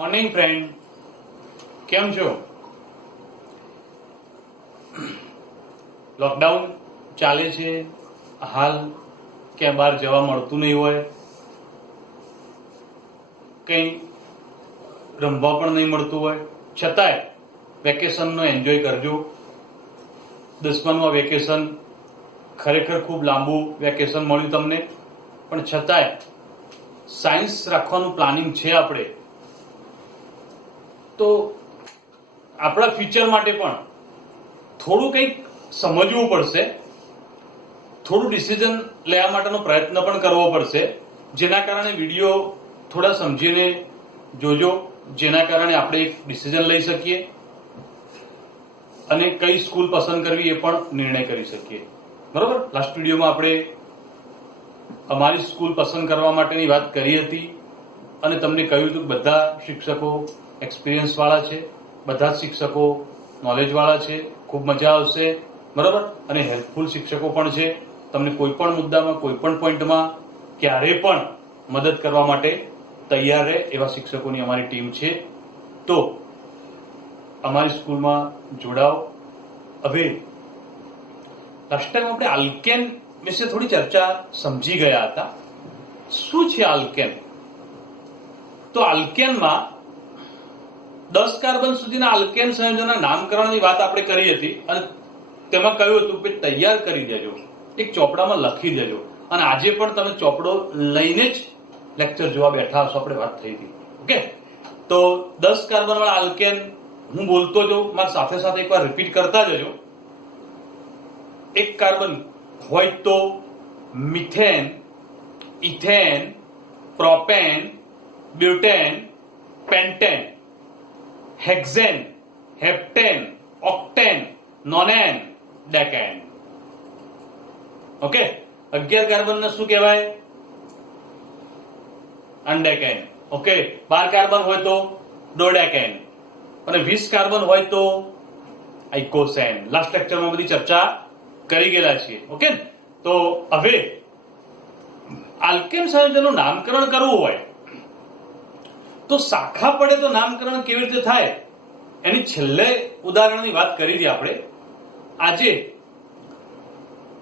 Morning friend, કેમ છો? Lockdown ચાલે છે હાલ, ક્યાં બહાર જવા મળતું નહીં હોય, કંઈ રમવા પણ નહીં મળતું હોય, છતાંય વેકેશનનો એન્જોય કરજો. 10માનું વેકેશન ખરેખર ખૂબ લાંબુ વેકેશન મળ્યું તમને, પણ છતાંય સાયન્સ રાખવાનું પ્લાનિંગ છે આપણે તો આપણા ફ્યુચર માટે પણ થોડું કંઈક સમજવું પડશે, થોડું ડિસિઝન લેવા માટેનો પ્રયત્ન પણ કરવો પડશે. જેના કારણે વિડીયો થોડા સમજીને જોજો, જેના કારણે આપણે એક ડિસિઝન લઈ શકીએ અને કઈ સ્કૂલ પસંદ કરવી એ પણ નિર્ણય કરી શકીએ. બરોબર, લાસ્ટ વિડીયોમાં આપણે અમારી સ્કૂલ પસંદ કરવા માટેની વાત કરી હતી અને તમને કહ્યું હતું કે બધા શિક્ષકો એક્સપિરિયન્સ વાળા છે, બધા જ શિક્ષકો નોલેજ વાળા છે, ખૂબ મજા આવશે. બરાબર, અને હેલ્પફુલ શિક્ષકો પણ છે, તમને કોઈ પણ મુદ્દામાં કોઈ પણ પોઈન્ટમાં ક્યારે પણ મદદ કરવા માટે તૈયાર રહે એવા શિક્ષકોની અમારી ટીમ છે. તો અમારી સ્કૂલમાં જોડાઓ. હવે લાસ્ટ ટાઈમ આપણે આલ્કેન વિશે થોડી ચર્ચા સમજી ગયા હતા. શું છે આલ્કેન? તો આલ્કેનમાં 10 કાર્બન સુધીના આલ્કેન સંયોજનના નામકરણની વાત આપણે કરી હતી અને તેમાં કહ્યું હતું કે તૈયાર કરી દેજો, એક ચોપડામાં લખી દેજો. અને આજે પણ તમે ચોપડો લઈને જ લેક્ચર જોવા બેઠા હશો, આપણે વાત થઈ હતી. ઓકે, તો 10 કાર્બન વાળા આલ્કેન હું બોલતો જાઉં, મારી સાથે સાથે એકવાર રિપીટ કરતા જજો. એક કાર્બન હોય તો methane, ethane, propane, butane, pentane, hexane, heptane, octane, nonane, decane. Okay, 11 carbon શું કહેવાય? અનડેકેન. ઓકે, 12 કાર્બન હોય તો ડોડેકેન અને 20 કાર્બન હોય તો આઇકોસેન. લાસ્ટ લેક્ચરમાં બધી ચર્ચા કરી ગયેલા છીએ. ઓકે, તો હવે આલ્કેન સંયોજનનું નામકરણ કરવું હોય તો શાખા પડે તો નામકરણ કેવી રીતે થાય એની છેલ્લે ઉદાહરણની વાત કરી હતી આપણે. આજે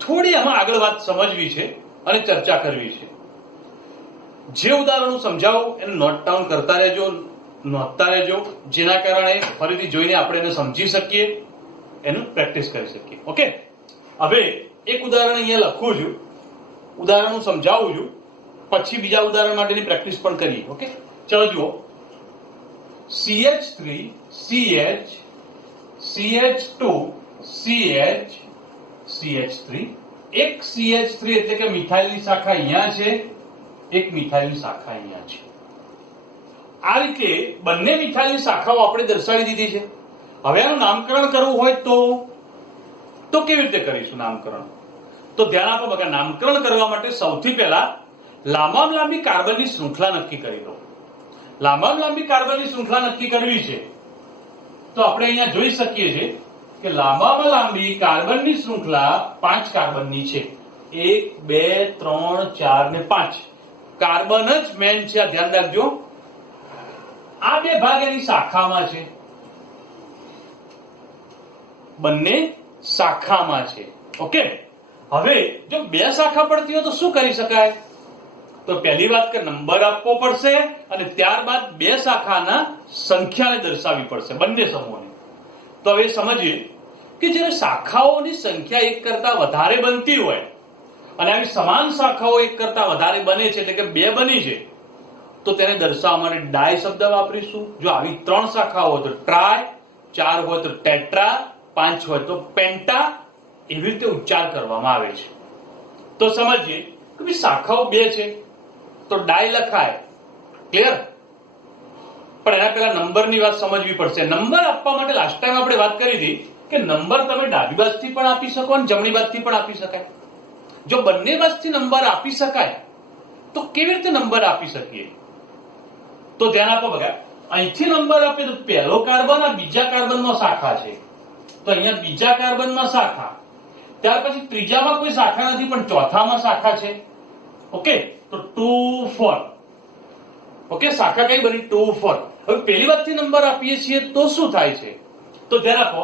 થોડી આમાં આગળ વાત સમજવી છે અને ચર્ચા કરવી છે. જે ઉદાહરણો સમજાવું એને નોટ ડાઉન કરતા રહેજો, નોંધતા રહેજો, જેના કારણે ફરીથી જોઈને આપણે એને સમજી શકીએ, એનું પ્રેક્ટિસ કરી શકીએ. ઓકે, હવે એક ઉદાહરણ અહીંયા લખું છું, ઉદાહરણ સમજાવું છું, પછી બીજા ઉદાહરણ માટેની પ્રેક્ટિસ પણ કરીએ. ઓકે, ચલો જુઓ. CH3 CH CH2 CH CH3. એક CH3 એટલે કે મિથાઇલની શાખા અહીંયા છે, એક મિથાઇલની શાખા અહીંયા છે. આ રીતે બંને મિથાઇલની શાખાઓ આપણે દર્શાવી દીધી છે. હવે આનું નામકરણ કરવું હોય તો કેવી રીતે કરીશું નામકરણ? તો ધ્યાન આપો બકા, નામકરણ કરવા માટે સૌથી પહેલા લાંબામાં લાંબી કાર્બનની શૃંખલા નક્કી કરી દો. લાંબામાં લાંબી કાર્બનની શૃંખલા નક્કી કરવી છે તો આપણે અહીંયા જોઈ શકીએ છીએ કે લાંબામાં લાંબી કાર્બનની શૃંખલા 5 કાર્બનની છે. 1 2 3 4 ને 5 કાર્બન જ મેન છે. આ ધ્યાન રાખજો. આ બે ભાગ એની શાખામાં છે, બંને શાખામાં છે. ઓકે, હવે જો બે શાખા પડતી હોય તો શું કરી શકાય? તો પહેલી વાત કે નંબર આપવો પડશે અને ત્યારબાદ બે શાખાના સંખ્યાને દર્શાવવી પડશે, બંને સમૂહને. તો હવે સમજીએ કે જ્યારે શાખાઓની સંખ્યા એક કરતા વધારે બનતી હોય અને આવી સમાન શાખાઓ એક કરતા વધારે બને છે, એટલે કે બે બની છે, તો તેને દર્શાવવા માટે ડાય શબ્દ વાપરીશું. જો આવી 3 શાખાઓ હોય તો ટ્રાય, 4 હોય તો ટેટ્રા, 5 હોય તો પેન્ટા, એવી રીતે ઉચ્ચાર કરવામાં આવે છે. તો સમજીએ કે શાખાઓ 2 છે તો ડાય લખાય. ક્લિયર? પણ એના પહેલા નંબરની વાત સમજવી પડશે. નંબર આપવા માટે લાસ્ટ ટાઈમ આપણે વાત કરી હતી કે નંબર તમે ડાબી બાજુથી પણ આપી શકો અને જમણી બાજુથી પણ આપી શકાય. જો બંને બાજુથી નંબર આપી શકાય તો કેવી રીતે નંબર આપી શકીએ? તો ધ્યાન આપો બગા, અહીંથી નંબર આપીએ તો પહેલો કાર્બન આ બીજા કાર્બનમાં શાખા છે, તો અહીંયા બીજા કાર્બનમાં શાખા, ત્યાર પછી ત્રીજામાં કોઈ શાખા નથી પણ ચોથામાં શાખા છે. ઓકે, તો 2 4. ઓકે, શાખા કઈ બની? 2 4. હવે પહેલી બાદથી નંબર આપીએ છીએ તો શું થાય છે? તો ધ્યાન આપો,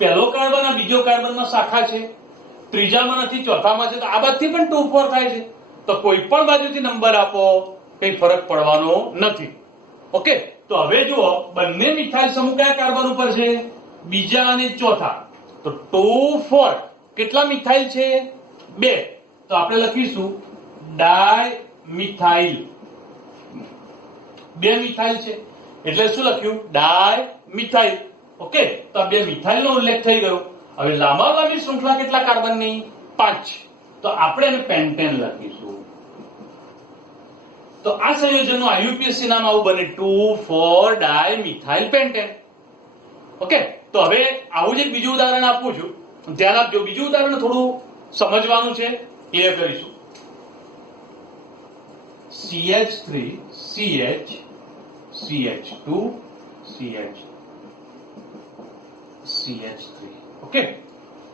પહેલો કાર્બન આ બીજો કાર્બનમાં શાખા છે, ત્રીજામાં નથી ચોથામાં છે, તો આ બાદથી પણ 2 4 થાય છે. તો કોઈ પણ બાજુથી નંબર આપો કઈ ફરક પડવાનો નથી. ઓકે, તો હવે જુઓ બંને મિથાઇલ સમૂહ કયા કાર્બન ઉપર છે? બીજા અને ચોથા. તો 2 4 કેટલા મિથાઇલ છે? 2. તો આપણે લખીશું ડાય મિથાઇલ. 2 મિથાઇલ છે એટલે શું લખ્યું? ડાય મિથાઇલ. ઓકે, તો આ 2 મિથાઇલ નો ઉલ્લેખ થઈ ગયો. હવે લાંબી શૃંખલા કેટલા કાર્બનની? 5. તો આપણે એને પેન્ટેન લખીશું. તો આ સંયોજનનું આઈયુપીએસસી નામ આવું બને 2 4 ડાય મિથાઇલ પેન્ટેન. ઓકે, તો હવે આવું જ એક બીજું ઉદાહરણ આપું છું, ધ્યાન આપજો. બીજું ઉદાહરણ થોડું સમજવાનું છે, ક્લિયર કરીશું. CH3 CH CH2 CH CH3. Okay,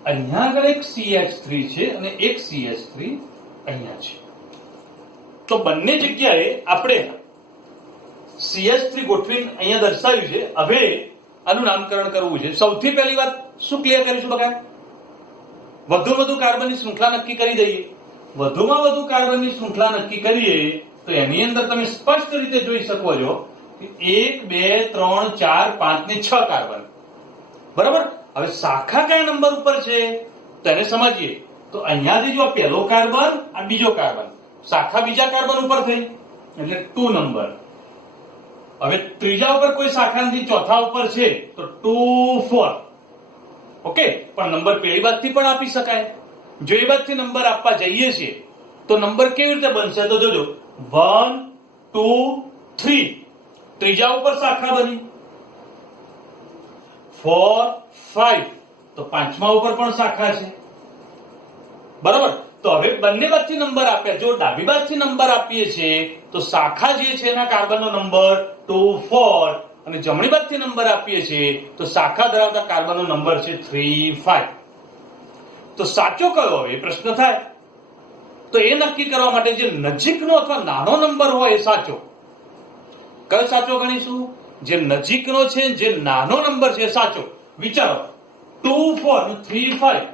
અહીંયા આગળ એક CH3 છે અને એક CH3 અહીંયા છે. તો બંને જગ્યાએ આપણે CH3 ગોઠવીને અહીંયા દર્શાવ્યું છે. હવે આનું નામકરણ કરવું છે. સૌથી પહેલી વાત શું ક્લિયર કરીશું બકા? વધુ કાર્બનની શૃંખલા નક્કી કરી દઈએ. વધુમાં વધુ કાર્બનની શૃંખલા નક્કી કરીએ તો એની અંદર તમે સ્પષ્ટ રીતે જોઈ શકો છો કે 1 2 3 4 5 ને 6 કાર્બન. બરાબર. હવે શાખા કયા નંબર ઉપર છે તો એને સમજીએ. તો અહીંયાથી જો પહેલો કાર્બન આ બીજો કાર્બન, શાખા બીજા કાર્બન ઉપર થઈ એટલે 2 નંબર. હવે ત્રીજા ઉપર કોઈ શાખા નથી, ચોથા ઉપર છે તો 2 4. ઓકે, પણ નંબર પહેલી બાદથી પણ આપી શકાય. જો એ બાદથી નંબર આપવા જઈએ છીએ તો નંબર કેવી રીતે બનશે? તો જોજો 1 2 3. ત્રીજા ઉપર શાખા બની 4 5. તો પાંચમા ઉપર પણ શાખા છે. બરાબર. તો હવે બંને બાજુથી નંબર આપ્યા. જો ડાબી બાજુથી નંબર આપીએ છીએ તો શાખા જે છે એના કાર્બનનો નંબર 2 4 અને જમણી બાજુથી નંબર આપીએ છીએ તો શાખા ધરાવતા કાર્બનનો નંબર છે 3 5. તો સાચો કયો હવે પ્રશ્ન થાય? તો એ નક્કી કરવા માટે જે નજીકનો અથવા નાનો નંબર હોય એ સાચો. કયો સાચો ગણીશું? જે નજીકનો છે, જે નાનો નંબર છે સાચો. વિચારો 2 4 અને 3 5.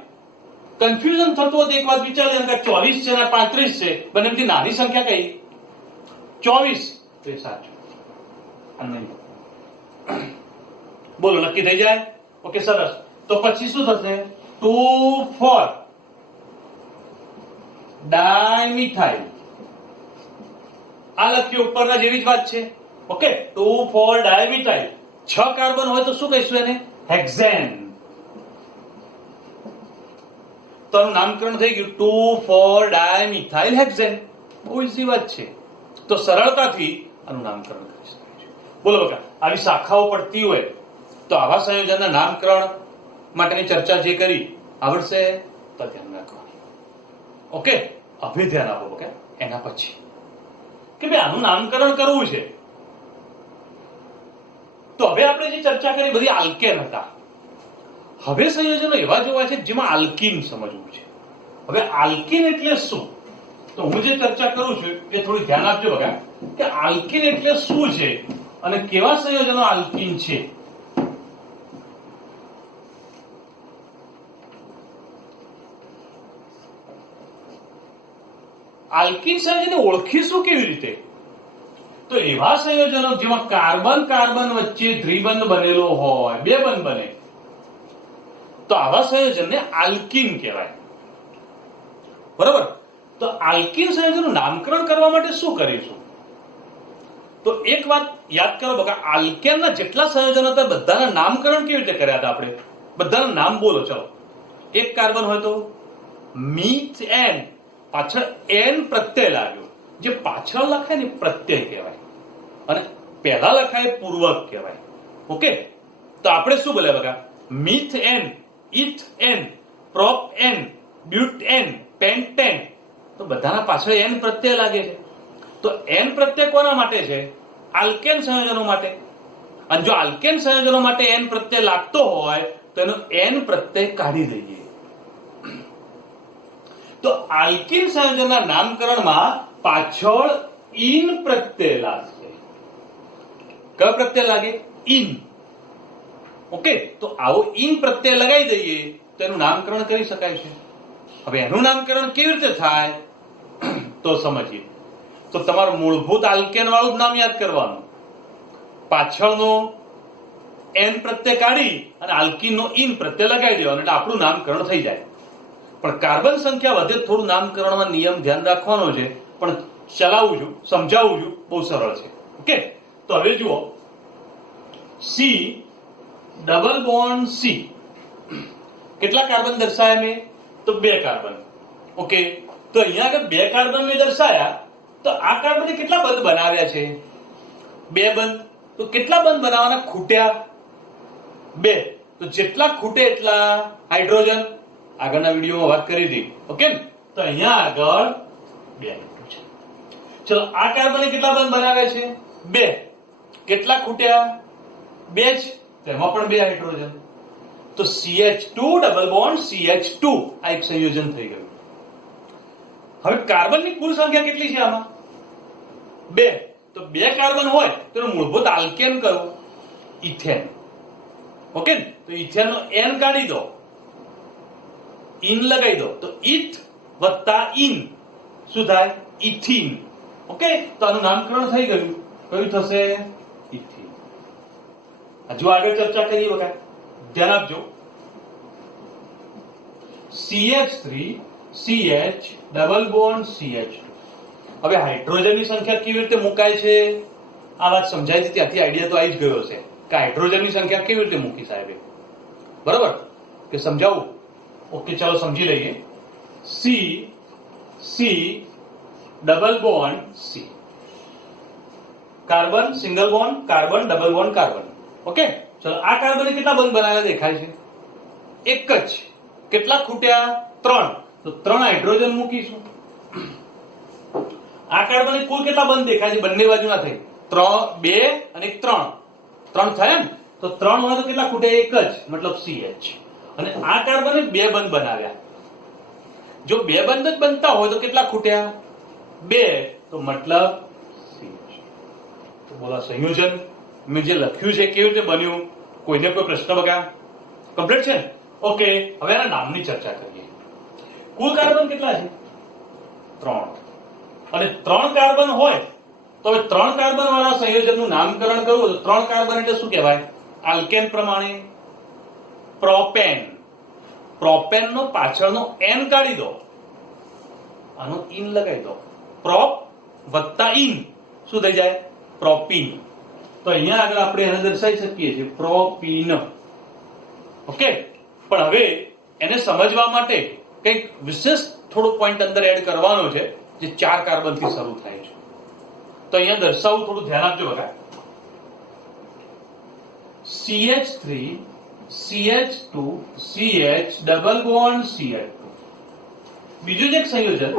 કન્ફ્યુઝન થતું હોય એક વાત વિચારી લો કે 24 છે અને 35 છે, બંનેમાંથી નાની સંખ્યા કઈ? 24. તો એ સાચું. આ નહીં. બોલો, નક્કી થઈ જાય? ઓકે, સરસ. તો પછી શું થશે? 2 4 ડાયમિથાઇલ. આ લખ્યું ઉપરના જેવી જ વાત છે. Okay, 2 4 dimethyl. 6 કાર્બન હોય તો શું કહીશું એને? હેક્ઝેન. તો આનું નામકરણ થઈ ગયું 2 4 ડાયમિથાઇલ હેક્ઝેન. બહુ ઈઝી વાત છે. તો સરળતાથી આનું નામકરણ કરી શકાય છે. બોલો બકા, આવી શાખાઓ પડતી હોય તો આવા સંયોજનના નામકરણ માટેની ચર્ચા જે કરી આવડશે તો ધ્યાન રાખવાનું. ઓકે, હવે ધ્યાન આપો બકા એના પછી કે ભાઈ આનું નામકરણ કરવું છે. તો હવે આપણે જે ચર્ચા કરી બધી આલ્કેન હતા. હવે સંયોજનો એવા જોવા છે જેમાં આલ્કીન સમજવું છે. હવે આલ્કીન એટલે શું? તો હું જે ચર્ચા કરું છું એ થોડી ધ્યાન આપજો બકા કે આલ્કીન એટલે શું છે અને કેવા સંયોજનો આલ્કીન છે. આલ્કીન સંયોજનને ઓળખીશું કેવી રીતે? તો એવા સંયોજનો જેમાં કાર્બન કાર્બન વચ્ચે દ્વિબંધ બનેલો હોય, બે બંધ બને, તો આવા સંયોજનને આલ્કીન કહેવાય. બરાબર. તો આલ્કીન સંયોજનનું નામકરણ કરવા માટે શું કરીશું? તો એક વાત યાદ કરો બકા, આલ્કેનના જેટલા સંયોજનો હતા બધાના નામકરણ કેવી રીતે કર્યા હતા આપણે? બધાના નામ બોલો ચલો. એક કાર્બન હોય તો મીથ એન, પાછળ એન પ્રત્યય લાગ્યો. જે પાછળ લખાય ને પ્રત્યય કહેવાય અને પહેલા લખાય પૂર્વક કહેવાય. ઓકે, તો આપણે શું બોલ્યા બકા? Methane, ethane, propane, butane, pentane. તો બધાના પાછળ એન પ્રત્યય લાગે છે. તો એન પ્રત્યય કોના માટે છે? આલ્કેન સંયોજનો માટે. અને જો આલ્કેન સંયોજનો માટે એન પ્રત્યય લાગતો હોય તો એનો એન પ્રત્યય કાઢી દઈએ. તો આલ્કીન સંયોજનના નામકરણમાં પાછળ ઇન પ્રત્યય લાગશે. કયો પ્રત્યય લાગે? ઇન. ઓકે, તો આવો ઇન પ્રત્યય લગાવી દઈએ તો એનું નામકરણ કરી શકાય છે. હવે એનું નામકરણ કેવી રીતે થાય તો સમજીએ. તો તમારું મૂળભૂત આલ્કેન વાળું જ નામ યાદ કરવાનું. પાછળનો એન પ્રત્યય કાઢી અને આલ્કીનનો ઇન પ્રત્યય લગાવી દેવાનો એટલે આપણું નામકરણ થઈ જાય. પણ કાર્બન સંખ્યા વધે થોડું નામકરણમાં નિયમ ધ્યાન રાખવાનો છે, પણ ચલાવું છું, સમજાવું છું, બહુ સરળ છે. ઓકે, તો હવે જુઓ, સી ડબલ બોન્ડ સી, કેટલા કાર્બન દર્શાયા મેં? તો 2 કાર્બન. ઓકે, તો અહીંયા આગળ 2 કાર્બન મેં દર્શાયા, તો આ કાર્બને કેટલા બંધ બનાવ્યા છે? 2 બંધ. તો કેટલા બંધ બનાવવાના ખૂટ્યા? 2. તો જેટલા ખૂટે એટલા હાઇડ્રોજન. આગળના વિડીયોમાં વાત કરી હતી. ઓકે, તો અહીંયા આગળ 2 હાઇડ્રોજન. ચલો, આ કાર્બને કેટલા બંધ બનાવ્યા છે? 2. કેટલા ખૂટ્યા? 2 જ. તેમાં પણ 2 હાઇડ્રોજન. તો CH2 ડબલ બોન્ડ CH2 આ એક સંયોજન થઈ ગયું. હવે કાર્બનની કુલ સંખ્યા કેટલી છે આમાં? 2. તો 2 કાર્બન હોય તો એનું મૂળભૂત આલ્કેન કયું? ઇથેન. ઓકે, તો ઇથેન નો N કાઢી દો, ઇન લગાવી દો, તો ઇથ વત્તા ઇન શું થાય? ઇથીન. ઓકે, તો આનું નામકરણ થઈ ગયું. કયું થશે? ઇથીન. હજુ આગળ ચર્ચા કરીએ વખત ધ્યાન આપજો. CH3 CH double bond CH2. હવે હાઇડ્રોજનની સંખ્યા કેવી રીતે મુકાય છે આ વાત સમજાય છે, ત્યાંથી આઈડિયા તો આવી જ ગયો છે કે હાઇડ્રોજનની સંખ્યા કેવી રીતે મૂકી સાહેબ. બરાબર કે સમજાવું? ઓકે, ચાલો સમજી લઈએ. C double bond C, carbon single bond, carbon double bond carbon. Okay, ચલો, આ કાર્બને કેટલા બંધ બનાવ્યા દેખાય છે? 1 જ. કેટલા ખૂટ્યા? 3. તો 3 હાઇડ્રોજન મૂકીશું. આ કાર્બને કુલ કેટલા બંધ દેખાય છે? બંને બાજુના થઈ 3, 2 અને 3. 3 થયા ને? તો 3 હોય તો કેટલા ખૂટે? 1 જ, મતલબ CH. અને આ કાર્બને 2 બંધ બનાવ્યા. જો 2 બંધ જ બનતા હોય તો કેટલા ખૂટ્યા? 2, તો મતલબ CH. તો બોલો, સંયોજન મેં જે લખ્યું છે કેવી રીતે બન્યું? કોઈને કોઈ પ્રશ્ન બગા? કમ્પ્લીટ છે? ઓકે, હવે એના નામની ચર્ચા કરીએ. કુલ કાર્બન કેટલા છે? 3. અને 3 કાર્બન હોય તો હવે 3 કાર્બન વાળા સંયોજનનું નામકરણ કરવું તો 3 કાર્બન એટલે શું કહેવાય? આલ્કેન પ્રમાણે પ્રોપેન. પ્રોપેન નો પાછળનો N કાઢી દો, આનો ઇન લગાવી દો. પ્રોપ વત્તા ઇન શું થઈ જાય? પ્રોપીન. તો અહીંયા આગળ આપણે એને દર્શાવી શકીએ છીએ પ્રોપીન. ઓકે, પણ હવે એને સમજવા માટે કંઈક વિશેષ થોડો પોઈન્ટ અંદર એડ કરવાનો છે જે 4 કાર્બન થી શરૂ થાય છે. તો અહીંયા દર્શાવું, થોડું ધ્યાન આપજો બકા. CH3 CH2 CH double bond CH2. બીજું જ એક સંયોજન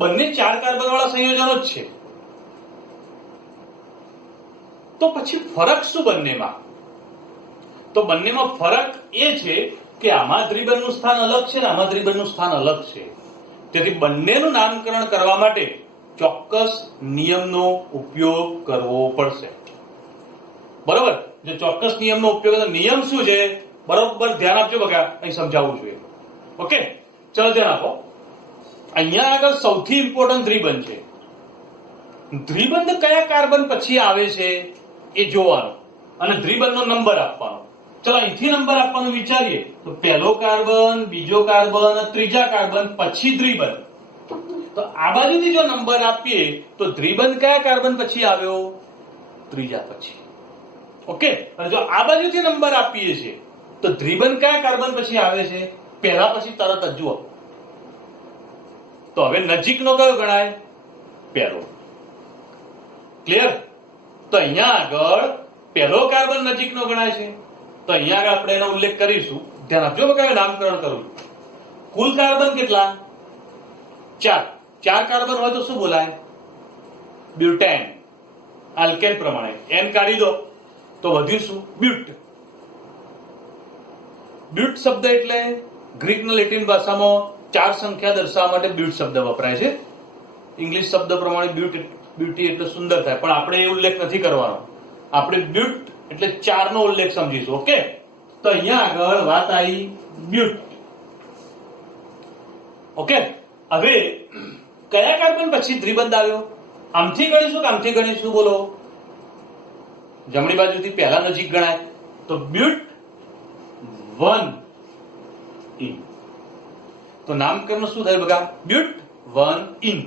બંને 4 કાર્બન વાળા સંયોજનો જ છે. તો પછી ફરક શું બંનેમાં? તો બંનેમાં ફરક એ છે કે આમાં દ્વિબંધનું સ્થાન અલગ છે ને આમાં દ્વિબંધનું સ્થાન અલગ છે. તેથી બંનેનું નામકરણ કરવા માટે ચોક્કસ નિયમનો ઉપયોગ કરવો પડશે. બરોબર? જે ચોક્કસ નિયમનો ઉપયોગ, નિયમ શું છે બરોબર ધ્યાન આપજો બકા, અહીં સમજાવું છું. ઓકે, ચલો ધ્યાન આપો. અહીંયા આગળ સૌથી ઇમ્પોર્ટન્ટ દ્વિબંધ છે. દ્વિબંધ કયા કાર્બન પછી આવે છે એ જોવાનું અને દ્વિબંધનો નંબર આપવાનો. ચલો, અહીંથી નંબર આપવાનું વિચારીએ તો પહેલો કાર્બન, બીજો કાર્બન, ત્રીજા કાર્બન, પછી દ્વિબંધ. તો આ બાજુથી જો નંબર આપીએ તો દ્વિબંધ કયા કાર્બન પછી આવ્યો? ત્રીજા પછી. ઓકે, અને જો આ બાજુથી નંબર આપીએ છીએ તો દ્વિબંધ કયા કાર્બન પછી આવે છે? પહેલા પછી તરત જ. જુઓ, તો હવે નજીકનો કયો ગણાય? પહેલો. ક્લિયર? તો અહીંયા આગળ પહેલો કાર્બન નજીકનો ગણાય છે. તો અહીંયા આગળ આપણે એનો ઉલ્લેખ કરીશું. ધ્યાન આપજો કયું નામકરણ કરું. કુલ કાર્બન કેટલા? 4. 4 કાર્બન હોય તો શું બોલાય? બ્યુટેન. આલ્કેન પ્રમાણે N કાઢી દો તો વધ્યું શું? બ્યુટ. બ્યુટ શબ્દ એટલે ગ્રીક ને લેટિન ભાષામાં ચાર સંખ્યા દર્શાવવા માટે બ્યુટ શબ્દ વપરાય છે. ઇંગ્લિશ શબ્દ પ્રમાણે બ્યુટી એટલે સુંદર થાય, પણ આપણે એ ઉલ્લેખ નથી કરવાનો. આપણે બ્યુટ એટલે ચારનો ઉલ્લેખ સમજીશું. ઓકે, તો અહીંયા આગળ વાત આવી બ્યુટ. ઓકે, હવે કયા કાર્બન પછી દ્વિબંધ આવ્યો? આમથી ગણીશું કે આમથી ગણીશું? બોલો. જમણી બાજુથી પહેલા નજીક ગણાય તો બ્યુટ 1 ઇન. તો નામકરણ શું થાય બગા? બ્યુટ 1 ઇન.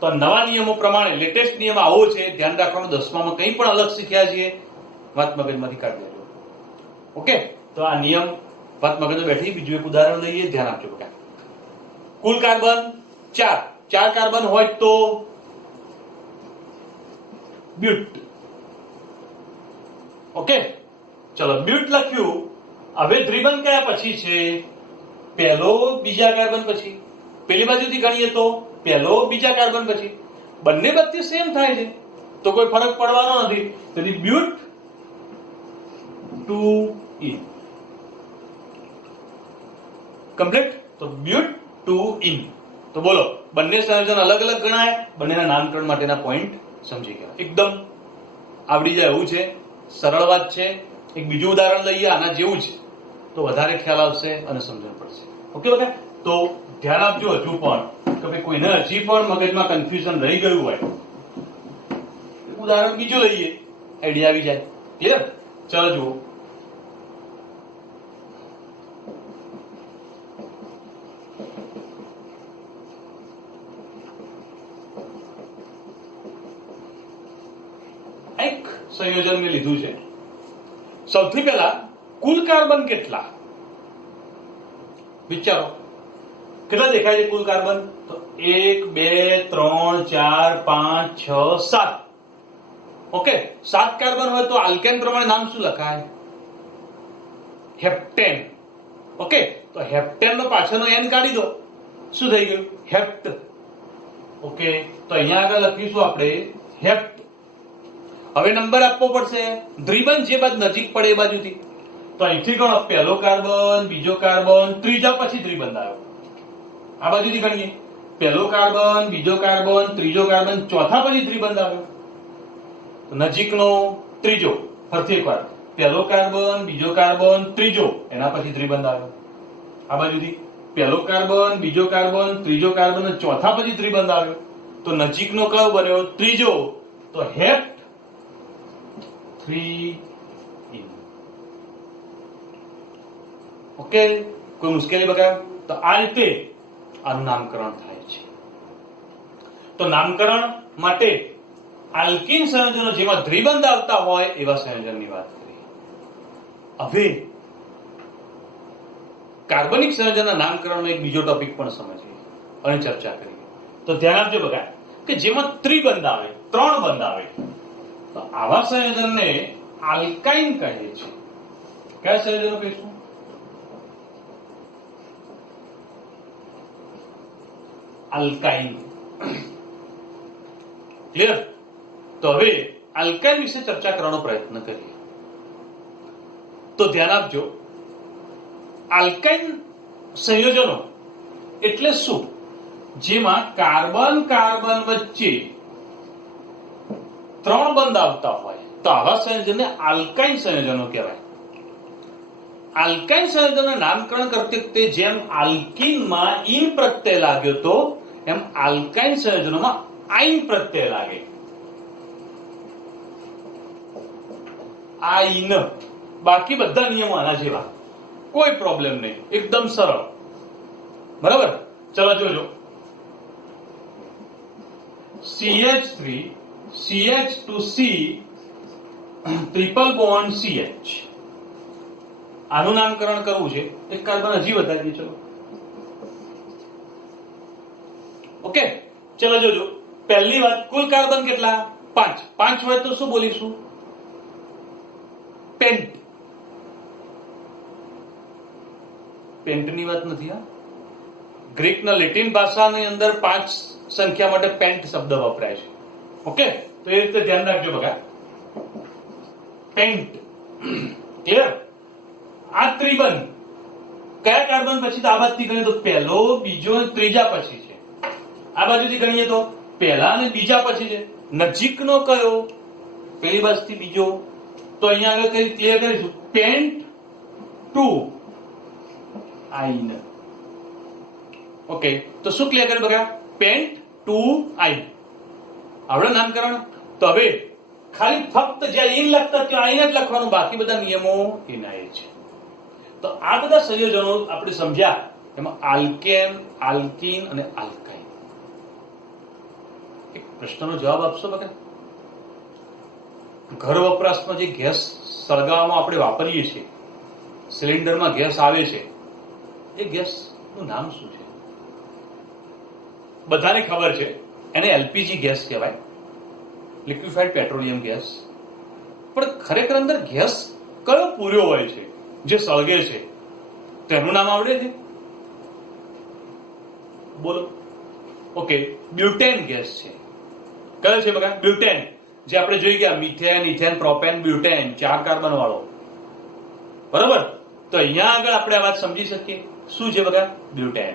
તો નવા નિયમો પ્રમાણે લેટેસ્ટ નિયમ આવો છે, ધ્યાન રાખવાનું. 10મામાં કંઈ પણ અલગ શીખ્યા છીએ, વાત મગજમાંથી કાઢી લેજો. ઓકે, તો આ નિયમ વાત મગજમાં બેઠી. બીજું એક ઉદાહરણ લઈએ, ધ્યાન આપજો બગા. કુલ કાર્બન 4. 4 કાર્બન હોય તો બ્યુટ. ઓકે, ચલો બ્યુટ લખ્યું. હવે દ્વિબંધ કયા પછી છે? પહેલો બીજા કાર્બન પછી. પેલી બાજુથી ગણીએ તો પહેલો બીજા કાર્બન પછી. બંને વચ્ચે સેમ થાય છે તો કોઈ ફરક પડવાનો નથી. તેથી બ્યુટ 2 ઇન કમ્પ્લીટ. તો બ્યુટ 2 ઇન. તો બોલો, બંને સંયોજન અલગ અલગ ગણાય. બંનેના નામકરણ માટેના પોઈન્ટ સમજી ગયા. એકદમ આવડી જાય એવું છે, સરળ વાત છે. એક બીજું ઉદાહરણ લઈએ આના જેવું જ, તો વધારે ખ્યાલ આવશે અને સમજણ પડશે. ઓકે ઓકે, તો ધ્યાન આપજો. હજુ પણ કે ભાઈ કોઈને હજી પણ મગજમાં કન્ફ્યુઝન રહી ગયું હોય, ઉદાહરણ બીજું લઈએ, આઈડિયા આવી જાય. ક્લિયર? ચાલો જુઓ. એક સંયોજન મેં લીધું છે. સૌથી પહેલા કુલ કાર્બન કેટલા? વિચારો, કેટલા દેખાય છે કુલ કાર્બન? તો 1 2 3 4 5 6 7. ઓકે, 7 કાર્બન હોય તો આલ્કેન પ્રમાણે નામ શું લખાય? હેપ્ટેન. ઓકે, તો હેપ્ટેન નો પાછળનો એન કાઢી દો, શું થઈ ગયું? હેપ્ટ. ઓકે, તો અહીંયા આગળ લખીશું આપણે હેપ્ટ. હવે નંબર આપવો પડશે. દ્વિબંધ જે બાજુ નજીક પડે એ બાજુથી. તો અહીંથી ગણો. પહેલો કાર્બન, બીજો કાર્બન, ત્રીજા પછી દ્વિબંધ આવ્યો. આ બાજુથી ગણીએ. પહેલો કાર્બન, બીજો કાર્બન, ત્રીજો કાર્બન, ચોથા પછી દ્વિબંધ આવ્યો. નજીકનો ત્રીજો. ફરીથી એકવાર. પહેલો કાર્બન, બીજો કાર્બન, ત્રીજો, એના પછી દ્વિબંધ આવ્યો. આ બાજુથી પહેલો કાર્બન, બીજો કાર્બન, ત્રીજો કાર્બન, ચોથા પછી દ્વિબંધ આવ્યો. તો નજીકનો કયો બન્યો? ત્રીજો. તો હેપ્ટ 3 ઇન. ઓકે, કોઈ મુશ્કેલી બગાડ? તો આ રીતે આનું નામકરણ થાય છે. તો નામકરણ માટે આલ્કીન સંયોજનો જેમાં દ્વિબંધ આવતા હોય એવા સંયોજનની વાત કરીએ. હવે કાર્બનિક સંયોજનના નામકરણનો એક બીજો ટોપિક પણ સમજીએ અને ચર્ચા કરીએ. તો ધ્યાન આપજો બગા કે જેમાં ત્રિબંધ આવે, 3 બંધ આવે, તો આવા સંયોજનને આલ્કાઇન કહે છે. કયા સંયોજનો કહીશું? આલ્કાઇન. ક્લિયર? તો હવે આલ્કાઇન વિશે ચર્ચા કરવાનો પ્રયત્ન કરીએ. તો ધ્યાન આપજો, આલ્કાઇન સંયોજનો એટલે શું? જેમાં કાર્બન કાર્બન વચ્ચે 3 બંધ આવતા હોય તો આવા સંયોજનને આલ્કાઇન સંયોજનો કહેવાય. આલ્કાઇન સંયોજનનું નામકરણ કરતી વખતે જેમ આલ્કીનમાં ઇન પ્રત્યય લાગ્યો તો એમ આલ્કાઇન સંયોજનોમાં આઇન પ્રત્યય લાગે. આઇન. બાકી બધા નિયમો આના જેવા, કોઈ પ્રોબ્લેમ નહીં, એકદમ સરળ. બરાબર? ચલો જોજો. CH3 CH2C triple bond CH. આનું નામકરણ કરવું છે. એક કાર્બન હજી વધારીએ. ચલો ઓકે, ચલો જોજો. પહેલી વાત, કુલ કાર્બન કેટલા? 5. 5 હોય તો શું બોલીશું? પેન્ટ. પેન્ટની વાત નથી. હા, ગ્રીકના લેટિન ભાષાની અંદર 5 સંખ્યા માટે પેન્ટ શબ્દ વપરાય છે. ઓકે, તો એ રીતે ધ્યાન રાખજો બગા. પેન્ટ. ક્લિયર? આ ત્રિબંધ કયા કાર્બન પછી? તો આ બાજુથી ગણીએ તો પહેલો, બીજો અને ત્રીજા પછી છે. આ બાજુથી ગણીએ તો પહેલા અને બીજા પછી છે. નજીકનો કયો? પહેલી બાજુથી બીજો. તો અહીંયા આગળ કઈ ક્લિયર કરીશું, પેન્ટ ટુ આઈન. ઓકે, તો શું ક્લિયર કર્યું બગા? પેન્ટ ટુ આઈન. આવડે નામકરણ? તો હવે ખાલી ફક્ત જ્યાં ઈન લખતા ત્યાં આઈન જ લખવાનું, બાકી બધા નિયમો એના છે. તો આ બધા સંયોજનો આપણે સમજ્યા. એમાં આલ્કેન, આલ્કીન અને આલ્કાઇન. એક પ્રશ્નનો જવાબ આપશો બગા? ઘર વપરાશમાં જે ગેસ સળગાવવામાં આપણે વાપરીએ છીએ, સિલિન્ડરમાં ગેસ આવે છે, એ ગેસ નું નામ શું છે? બધાને ખબર છે, એને એલપીજી ગેસ કહેવાય, લિક્વિફાઈડ પેટ્રોલિયમ ગેસ. પણ ખરેખર અંદર ગેસ કયો પૂર્યો હોય છે જે સળગે છે? તેનું નામ આવડે છે? બોલો. ઓકે, બ્યુટેન ગેસ છે. કયો છે બગા? બ્યુટેન. જે આપણે જોઈ ગયા, methane, ethane, propane, butane, 4 carbon વાળો. બરાબર? તો અહીંયા આગળ આપણે આ વાત સમજી શકીએ. શું છે બગા? બ્યુટેન.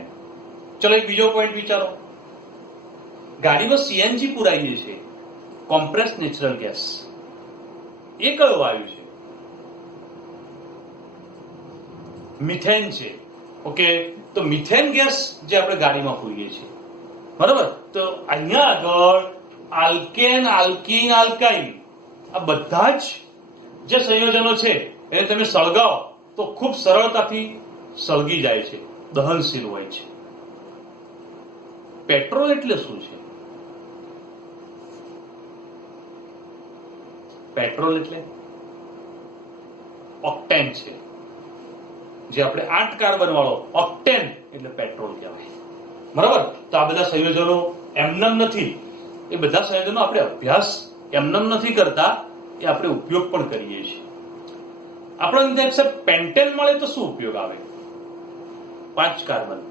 ચલો એક બીજો પોઈન્ટ વિચારો. ગાડીમાં સીએનજી પુરાઈએ છે, કોમ્પ્રેસ નેચરલ ગેસ. એ કયો વાયુ છે? મિથેન છે. ઓકે, તો મિથેન ગેસ જે આપણે ગાડીમાં પૂરીએ છીએ, બરાબર? તો અહીંયા આગળ આલ્કેન, આલ્કીન, આલ્કાઇન, આ બધા જ જે સંયોજનો છે એને તમે સળગાવો તો ખૂબ સરળતાથી સળગી જાય છે, દહનશીલ હોય છે. પેટ્રોલ એટલે શું છે? પેટ્રોલ એટલે ઓક્ટેન છે. જે આપણે 8 કાર્બન વાળો ઓક્ટેન એટલે પેટ્રોલ કહેવાય. બરાબર? તો આ બધા સંયોજનો એમનેમ નથી. એ બધા સંયોજનો આપણે અભ્યાસ એમનેમ નથી કરતા, એ આપણે ઉપયોગ પણ કરીએ છીએ. આપણને પેન્ટેન મળે તો શું ઉપયોગ આવે? 5 કાર્બન.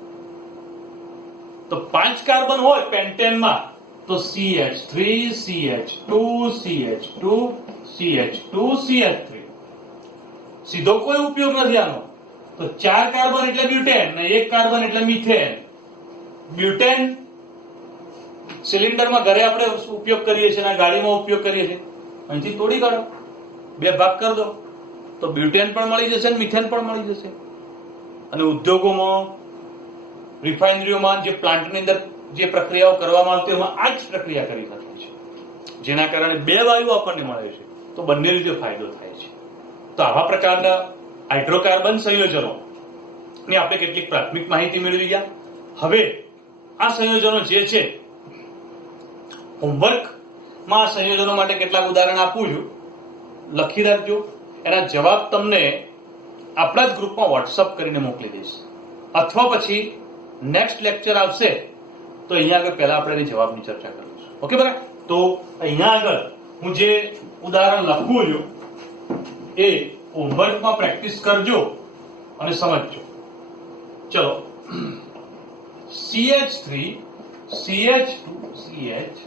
તો 5 કાર્બન હોય પેન્ટેનમાં તો CH3, CH2, CH2, CH2, CH3. સીધો કોઈ ઉપયોગ નથી આનો. તો 4 કાર્બન એટલે બ્યુટેન ને 1 કાર્બન એટલે મિથેન. બ્યુટેન સિલિન્ડરમાં ઘરે આપણે ઉપયોગ કરીએ છીએ અને ગાડીમાં ઉપયોગ કરીએ છીએ. અહીંથી તોડી કાઢો, 2 ભાગ કરી દો, તો બ્યુટેન પણ મળી જશે અને મિથેન પણ મળી જશે. અને ઉદ્યોગોમાં, રિફાઇનરીઓમાં, જે પ્લાન્ટની અંદર જે પ્રક્રિયાઓ કરવામાં આવતી એમાં આ જ પ્રક્રિયા કરી શકાય છે, જેના કારણે 2 વાયુ આપણને મળે છે. તો બંને રીતે ફાયદો થાય છે. તો આવા પ્રકારના હાઇડ્રોકાર્બન સંયોજનો ની આપણે કેટલીક પ્રાથમિક માહિતી મેળવી ગયા. હવે આ સંયોજનો જે છે, હોમવર્કમાં સંયોજનો માટે કેટલાક ઉદાહરણ આપું છું, લખી રાખજો. એના જવાબ તમને આપણા જ ગ્રુપમાં વોટ્સઅપ કરીને મોકલી દઈશ, અથવા પછી નેક્સ્ટ લેક્ચર આવશે તો અહીંયા આગળ પહેલા આપણે એની જવાબની ચર્ચા કરીશું. ઓકે બરાબર? તો અહીંયા આગળ હું જે ઉદાહરણ લખું છું એ હોમવર્કમાં પ્રેક્ટિસ કરજો અને સમજજો. ચલો, CH3, CH2, CH,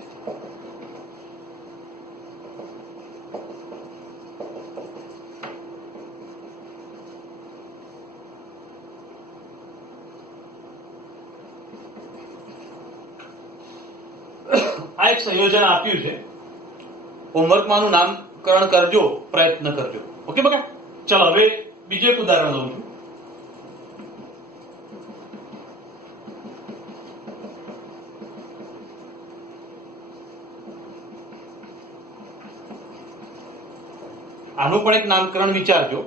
આ એક સંયોજન આપ્યું છે. હોમવર્કમાં આનું નામકરણ કરજો, પ્રયત્ન કરજો. ઓકે બકા? ચલો હવે બીજું એક ઉદાહરણ લઉં છું. આનું પણ એક નામકરણ વિચારજો.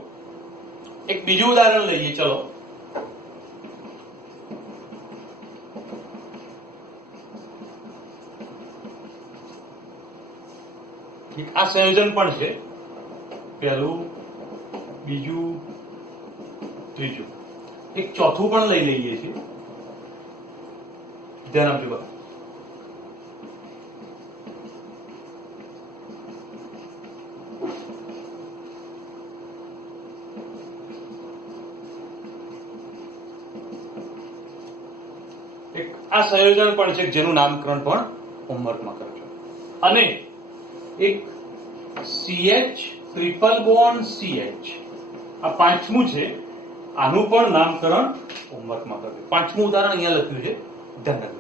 એક બીજું ઉદાહરણ લઈએ. ચલો, આ સંયોજન પણ છે, પહેલું, બીજું, ત્રીજું. એક ચોથું પણ લઈ લઈએ છીએ. ધ્યાન આપજો બા. એક આ સંયોજન પણ છે જેનું નામકરણ પણ હોમવર્કમાં કરજો. અને એક CH ટ્રિપલ બોન્ડ CH, આ પાંચમું છે. આનું પણ નામકરણ હોમવર્કમાં કરજો. 5મું ઉદાહરણ અહીંયા લખ્યું છે, ધ્યાન રાખજો.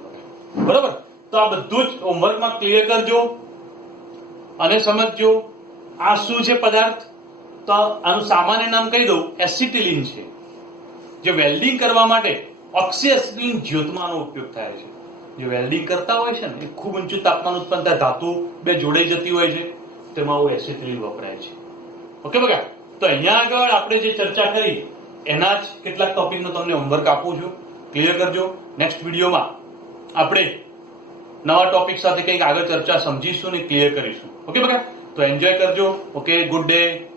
બરોબર, તો આ બધું જ હોમવર્કમાં ક્લિયર કરજો અને સમજજો. આ શું છે પદાર્થ? તો આનું સામાન્ય નામ કહી દઉં, એસિટિલિન છે. જે વેલ્ડિંગ કરવા માટે ઓક્સી એસિટિલિન જ્યોતમાંનો ઉપયોગ થાય છે. જે વેલ્ડિંગ કરતા હોય છે ને, એ ખૂબ ઊંચું તાપમાન ઉત્પન્ન થાય, ધાતુ બે જોડાઈ જતી હોય છે, તેમાં આવું એસિટિલિન વપરાય છે. ઓકે બગા, તો અહીંયા આગળ આપણે જે ચર્ચા કરી એના જ કેટલાક ટોપિકનો તમને હોમવર્ક આપું છું, ક્લિયર કરજો. નેક્સ્ટ વિડીયોમાં આપણે નવા ટોપિક સાથે કંઈક આગળ ચર્ચા સમજીશું ને ક્લિયર કરીશું. ઓકે બગા, તો એન્જોય કરજો. Okay, good day.